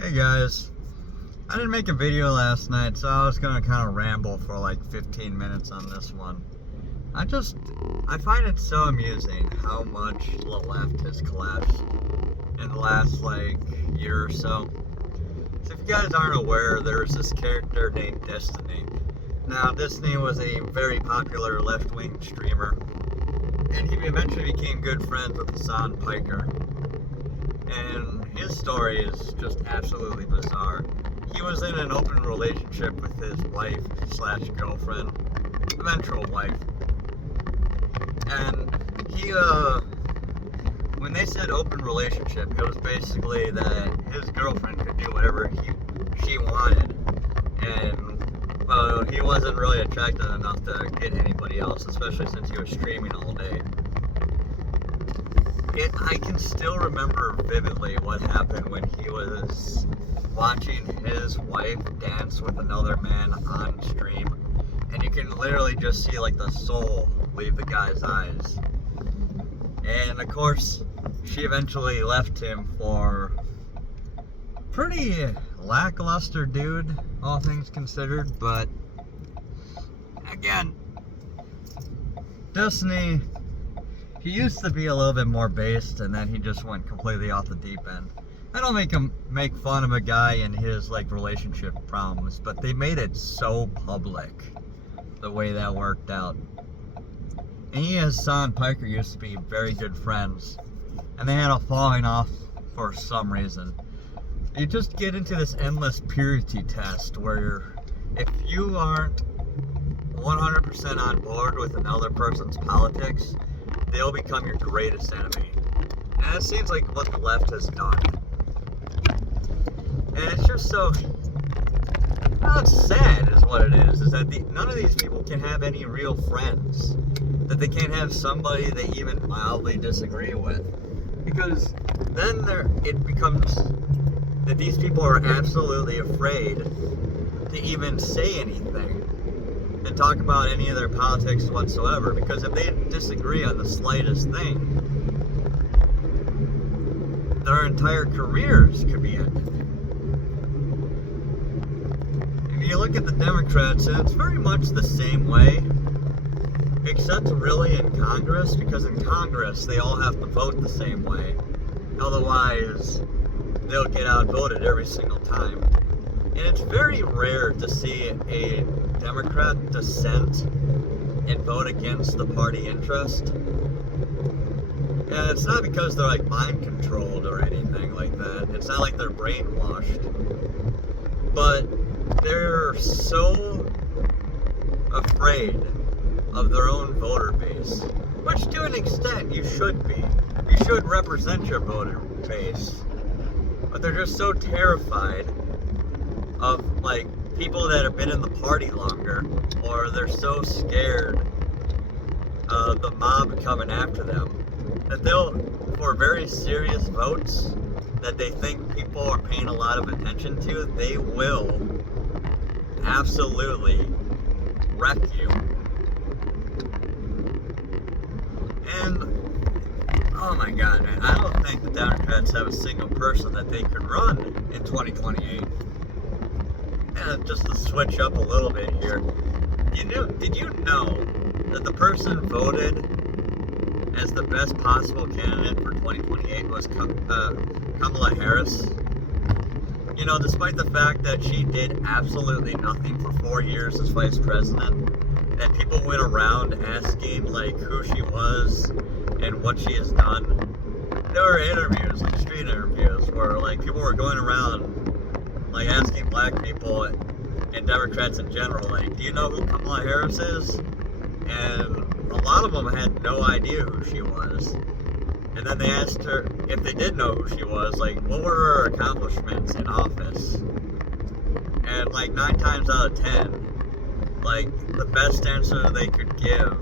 Hey guys, I didn't make a video last night, so I was gonna kind of ramble for like 15 minutes on this one. I find it so amusing how much the left has collapsed in the last year or so. So if you guys aren't aware, there's this character named Destiny. Now, Destiny was a very popular left-wing streamer, and he eventually became good friends with Hassan Piker. And his story is just absolutely bizarre. He was in an open relationship with his wife slash girlfriend, eventual wife. And when they said open relationship, it was basically that his girlfriend could do whatever she wanted. And he wasn't really attracted enough to get anybody else, especially since he was streaming all day. I can still remember vividly what happened when he was watching his wife dance with another man on stream, and you can literally just see the soul leave the guy's eyes. And of course, she eventually left him for pretty lackluster dude, all things considered. But again, Destiny, he used to be a little bit more based, and then he just went completely off the deep end. I don't make fun of a guy and his relationship problems, but they made it so public the way that worked out. And he and Hassan Piker used to be very good friends, and they had a falling off for some reason. You just get into this endless purity test where if you aren't 100% on board with another person's politics, they'll become your greatest enemy. And it seems like what the left has done. And it's just so... It's sad is what it is that none of these people can have any real friends. That they can't have somebody they even mildly disagree with. Because then it becomes that these people are absolutely afraid to even say anything and talk about any of their politics whatsoever, because if they disagree on the slightest thing, their entire careers could be ended. If you look at the Democrats, it's very much the same way, except really in Congress, because in Congress they all have to vote the same way. Otherwise, they'll get outvoted every single time. And it's very rare to see a Democrat dissent and vote against the party interest. And it's not because they're mind controlled or anything like that. It's not like they're brainwashed. But they're so afraid of their own voter base, which to an extent you should be. You should represent your voter base. But they're just so terrified of people that have been in the party longer, or they're so scared of the mob coming after them, that they'll, for very serious votes that they think people are paying a lot of attention to, they will absolutely wreck you. And oh my god, man, I don't think the Democrats have a single person that they could run in 2028. And just to switch up a little bit here, did you know that the person voted as the best possible candidate for 2028 was Kamala Harris? You know, despite the fact that she did absolutely nothing for 4 years as vice president, that people went around asking who she was and what she has done. There were interviews, street interviews, where people were going around asking black people and Democrats in general, do you know who Kamala Harris is? And a lot of them had no idea who she was. And then they asked her if they did know who she was, what were her accomplishments in office? And 9 times out of 10, the best answer they could give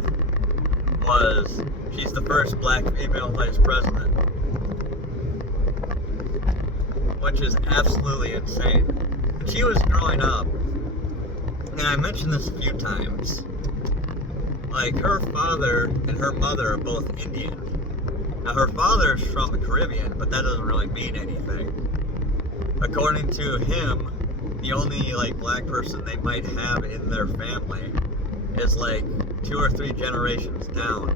was, she's the first black female vice president. Which is absolutely insane. When she was growing up, and I mentioned this a few times, her father and her mother are both Indian. Now, her father's from the Caribbean, but that doesn't really mean anything. according to him, the only like black person they might have in their family is like 2 or 3 generations down.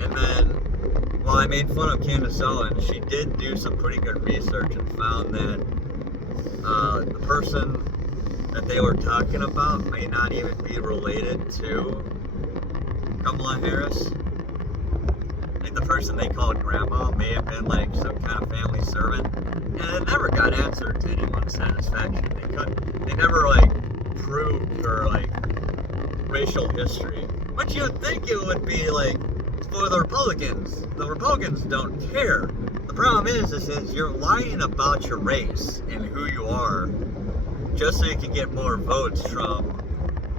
And then, while I made fun of Candace Owens, she did do some pretty good research and found that the person that they were talking about may not even be related to Kamala Harris. Like the person they called grandma may have been like some kind of family servant, and it never got answered to anyone's satisfaction. They never like proved her like racial history. But you'd think it would be like for the Republicans. The Republicans don't care. The problem is you're lying about your race and who you are just so you can get more votes from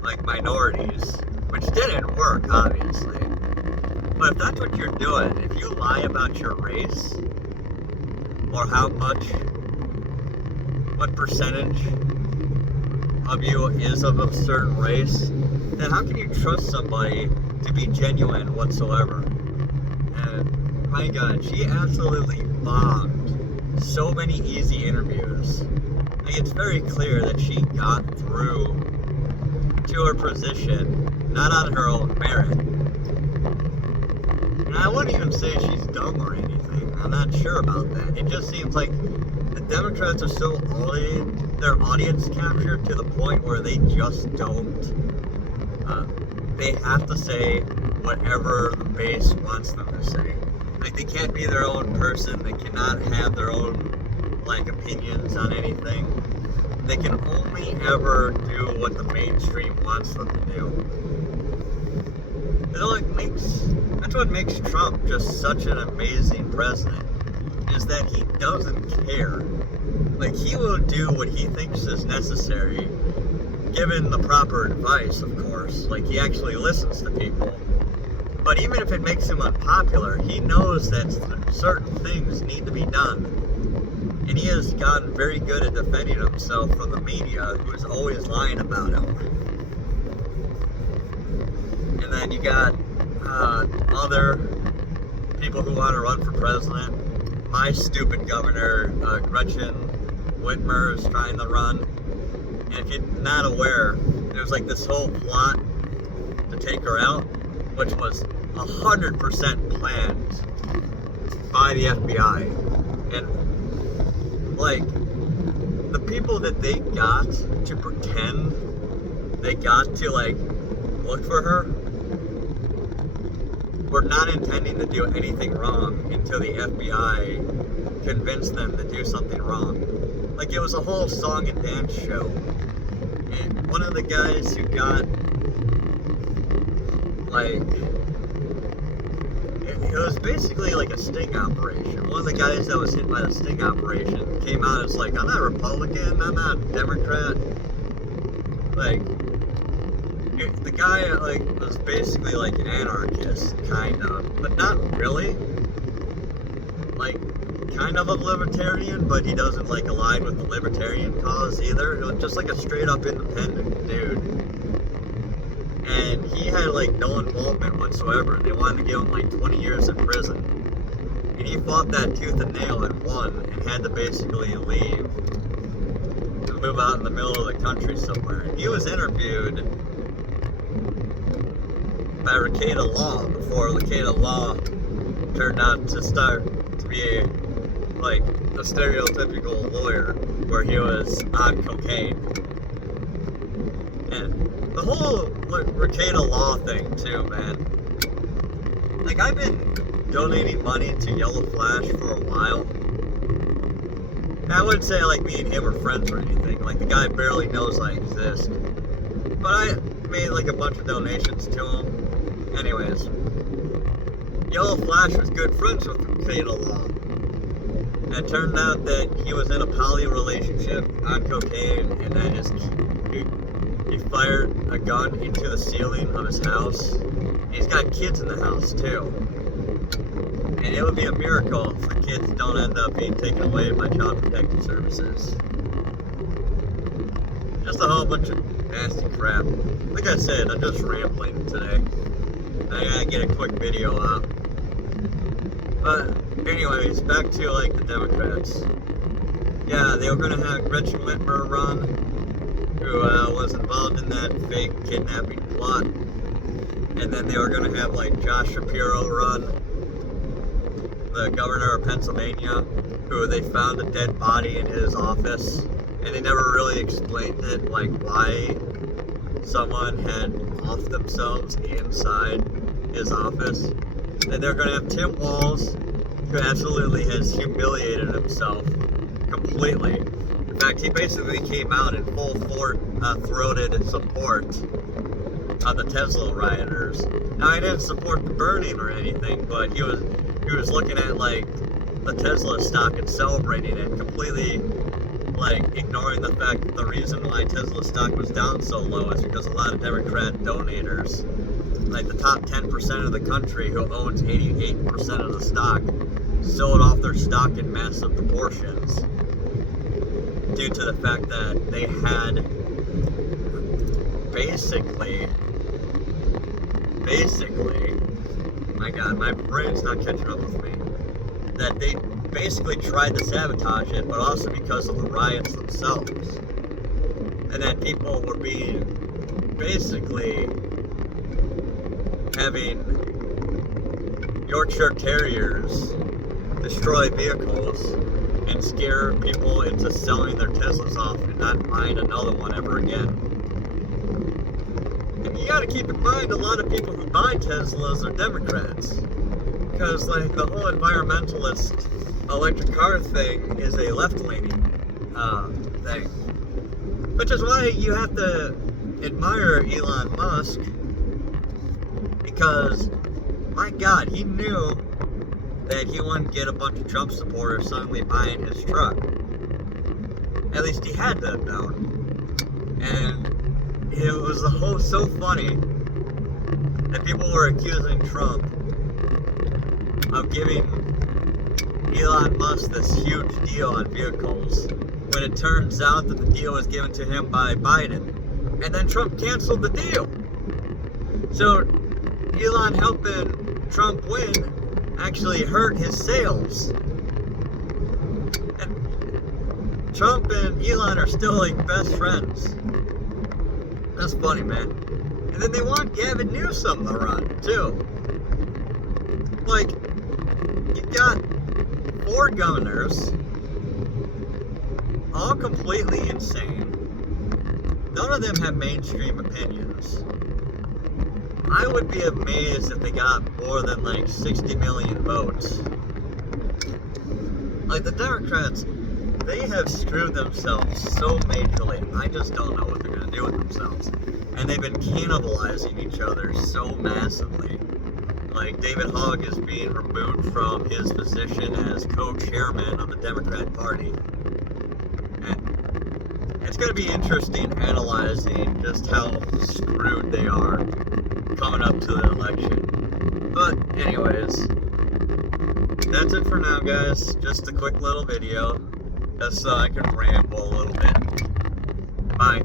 like minorities, which didn't work, obviously. But if that's what you're doing, if you lie about your race or what percentage of you is of a certain race, then how can you trust somebody to be genuine whatsoever? And my God, she absolutely bombed so many easy interviews. Like, it's very clear that she got through to her position not on her own merit. And I wouldn't even say she's dumb or anything. I'm not sure about that. It just seems like the Democrats are so their audience captured to the point where they just don't. They have to say whatever the base wants them to say. Like, they can't be their own person. They cannot have their own like opinions on anything. They can only ever do what the mainstream wants them to do. That's what makes Trump just such an amazing president, is that he doesn't care. Like, he will do what he thinks is necessary, given the proper advice, of course. Like, he actually listens to people. But even if it makes him unpopular, he knows that certain things need to be done. And he has gotten very good at defending himself from the media, who is always lying about him. And then you got other people who want to run for president. My stupid governor, Gretchen Whitmer, is trying to run. And if you're not aware, there's like this whole plot to take her out, which was 100% planned by the FBI. And like, the people that they got to pretend they got to like look for her were not intending to do anything wrong until the FBI convinced them to do something wrong. Like, it was a whole song and dance show. And one of the guys who got like, it was basically like a sting operation. One of the guys that was hit by the sting operation came out as like, I'm not Republican, I'm not Democrat. Like, the guy like was basically like an anarchist, kind of, but not really. Like, kind of a libertarian, but he doesn't like align with the libertarian cause either. It was just like a straight up independent dude. And he had like no involvement whatsoever. They wanted to give him like 20 years in prison. And he fought that tooth and nail and won, and had to basically leave and move out in the middle of the country somewhere. And he was interviewed by Rekieta Law before Rekieta Law turned out to be like a stereotypical lawyer where he was on cocaine. And the whole Rekieta Law thing too, man. Like, I've been donating money to Yellow Flash for a while. And I wouldn't say like me and him are friends or anything. Like, the guy barely knows I exist. But I made like a bunch of donations to him. Anyways, Yellow Flash was good friends with Rekieta Law. And it turned out that he was in a poly relationship on cocaine, and then he fired a gun into the ceiling of his house. He's got kids in the house too. And it would be a miracle if the kids don't end up being taken away by Child Protective Services. Just a whole bunch of nasty crap. Like I said, I'm just rambling today. I gotta get a quick video out. But anyways, back to like the Democrats. Yeah, they were going to have Gretchen Whitmer run, who was involved in that fake kidnapping plot. And then they were going to have, like, Josh Shapiro run, the governor of Pennsylvania, who they found a dead body in his office. And they never really explained it, like, why someone had offed themselves inside his office. And they're going to have Tim Walz, who absolutely has humiliated himself completely. In fact, he basically came out in full-throated support of the Tesla rioters. Now, he didn't support the burning or anything, but he was looking at, like, the Tesla stock and celebrating it, completely, like, ignoring the fact that the reason why Tesla stock was down so low is because a lot of Democrat donators, like the top 10% of the country who owns 88% of the stock, sold off their stock in massive proportions due to the fact that they had basically, my God, my brain's not catching up with me, that they basically tried to sabotage it, but also because of the riots themselves. And that people were being basically having Yorkshire Terriers destroy vehicles and scare people into selling their Teslas off and not buying another one ever again. And you gotta keep in mind, a lot of people who buy Teslas are Democrats. Because, like, the whole environmentalist electric car thing is a left-leaning thing. Which is why you have to admire Elon Musk. Because, my God, he knew that he wouldn't get a bunch of Trump supporters suddenly buying his truck. At least he had that known. And it was so funny that people were accusing Trump of giving Elon Musk this huge deal on vehicles, when it turns out that the deal was given to him by Biden. And then Trump canceled the deal. So Elon helping Trump win actually hurt his sales. And Trump and Elon are still like best friends. That's funny, man. And then they want Gavin Newsom to run, too. Like, you've got 4 governors, all completely insane. None of them have mainstream opinions. I would be amazed if they got more than like 60 million votes. Like, the Democrats, they have screwed themselves so majorly. I just don't know what they're going to do with themselves. And they've been cannibalizing each other so massively. Like, David Hogg is being removed from his position as co-chairman of the Democrat Party. And it's going to be interesting analyzing just how screwed they are coming up to the election. But anyways, that's it for now, guys. Just a quick little video, just so I can ramble a little bit. Bye.